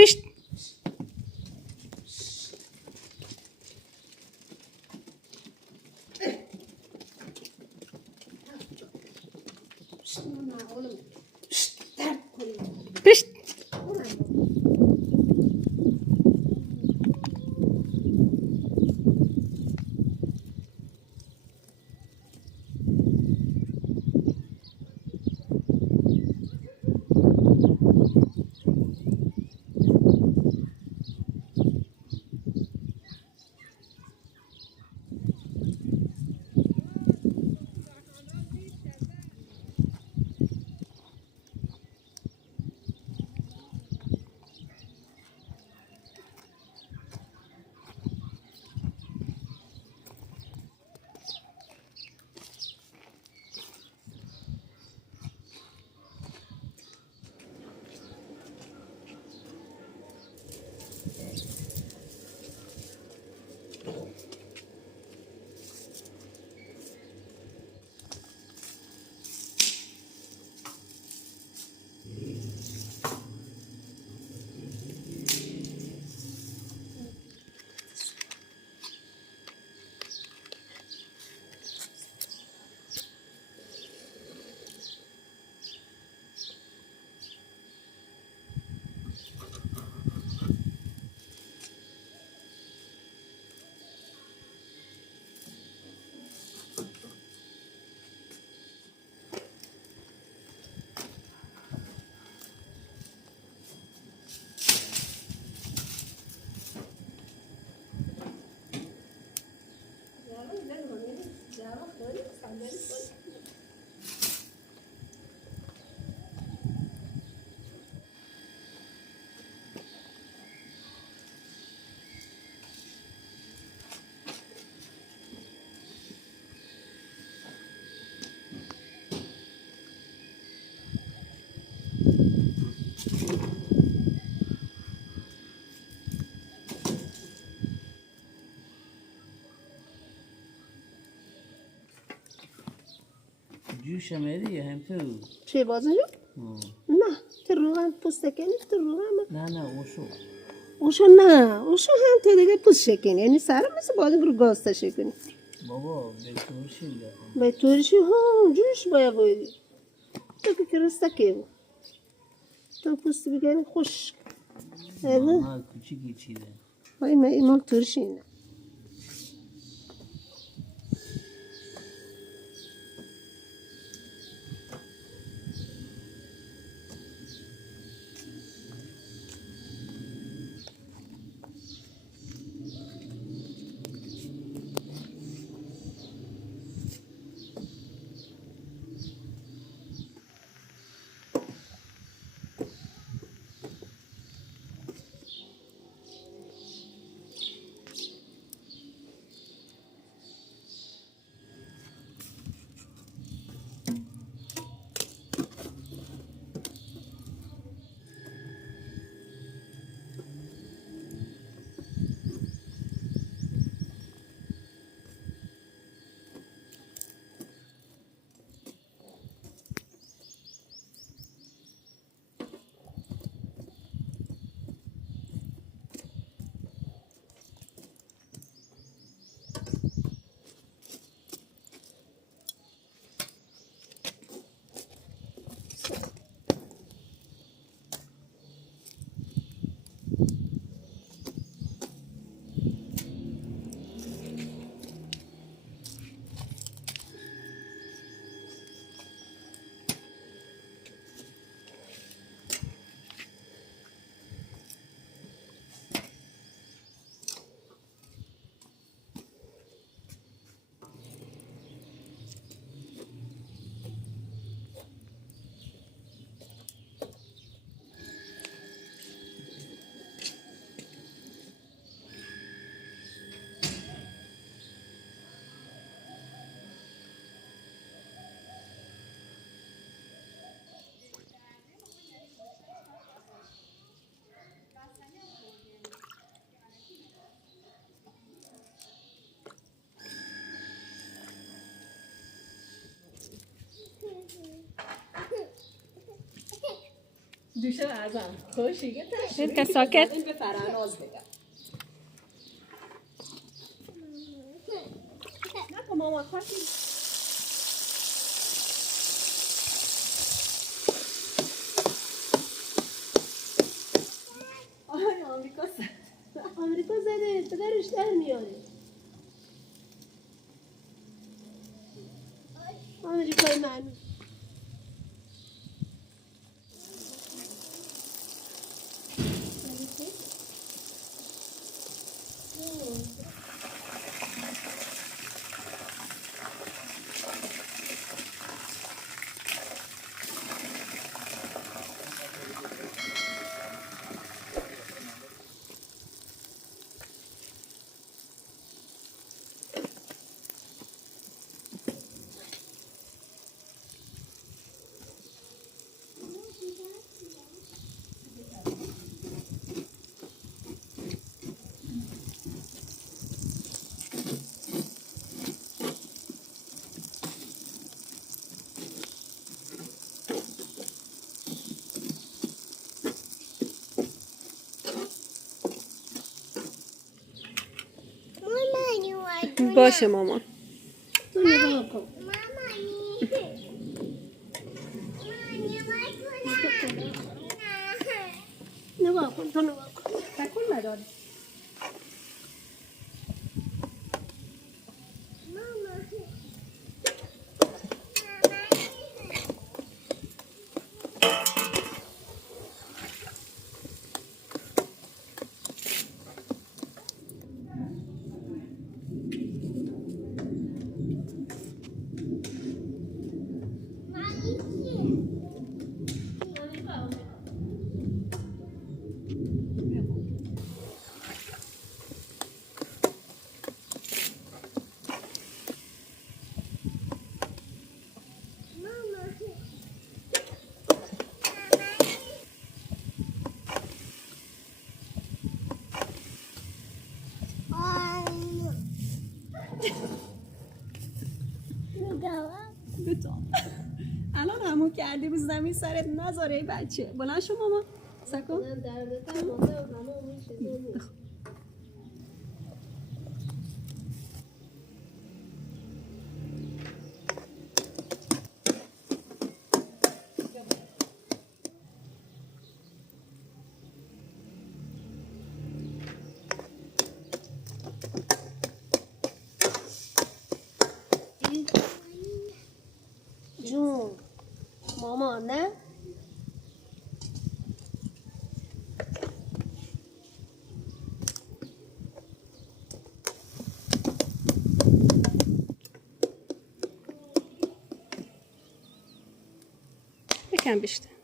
Pişt. Pişt. جوش میری هم تو چه بازنجو؟ نه تروغم پوست شکنی تروغم نه اوشو اوشو نه اوشو هم تو دیگه پوست شکنی یعنی سرم مثل بازنجو رو گاسته شکنی بابا به ترشی میگم به طورشی ها جوش باید بایدی تو که رسته بود تو پوست بگیری خوش ماما کوچیکی چیده وای من این مال ترشی نه دوشه ازم خوشیگه بید که ساکت. این به فراناز بگم نکن ماما خوشی آهای آمریکا آمریکا زده پدرش در میاره. آمریکای معنی باشه مامان. تو نگاه کن. نگاه کن تو نگاه کن. تکون نداد الان همون کردی رو زمین سرت نذاره ای بچه بلند شو ماما سکن من دردتر مانده و همه اون چیزا جون ماما نه یکم بیشتر.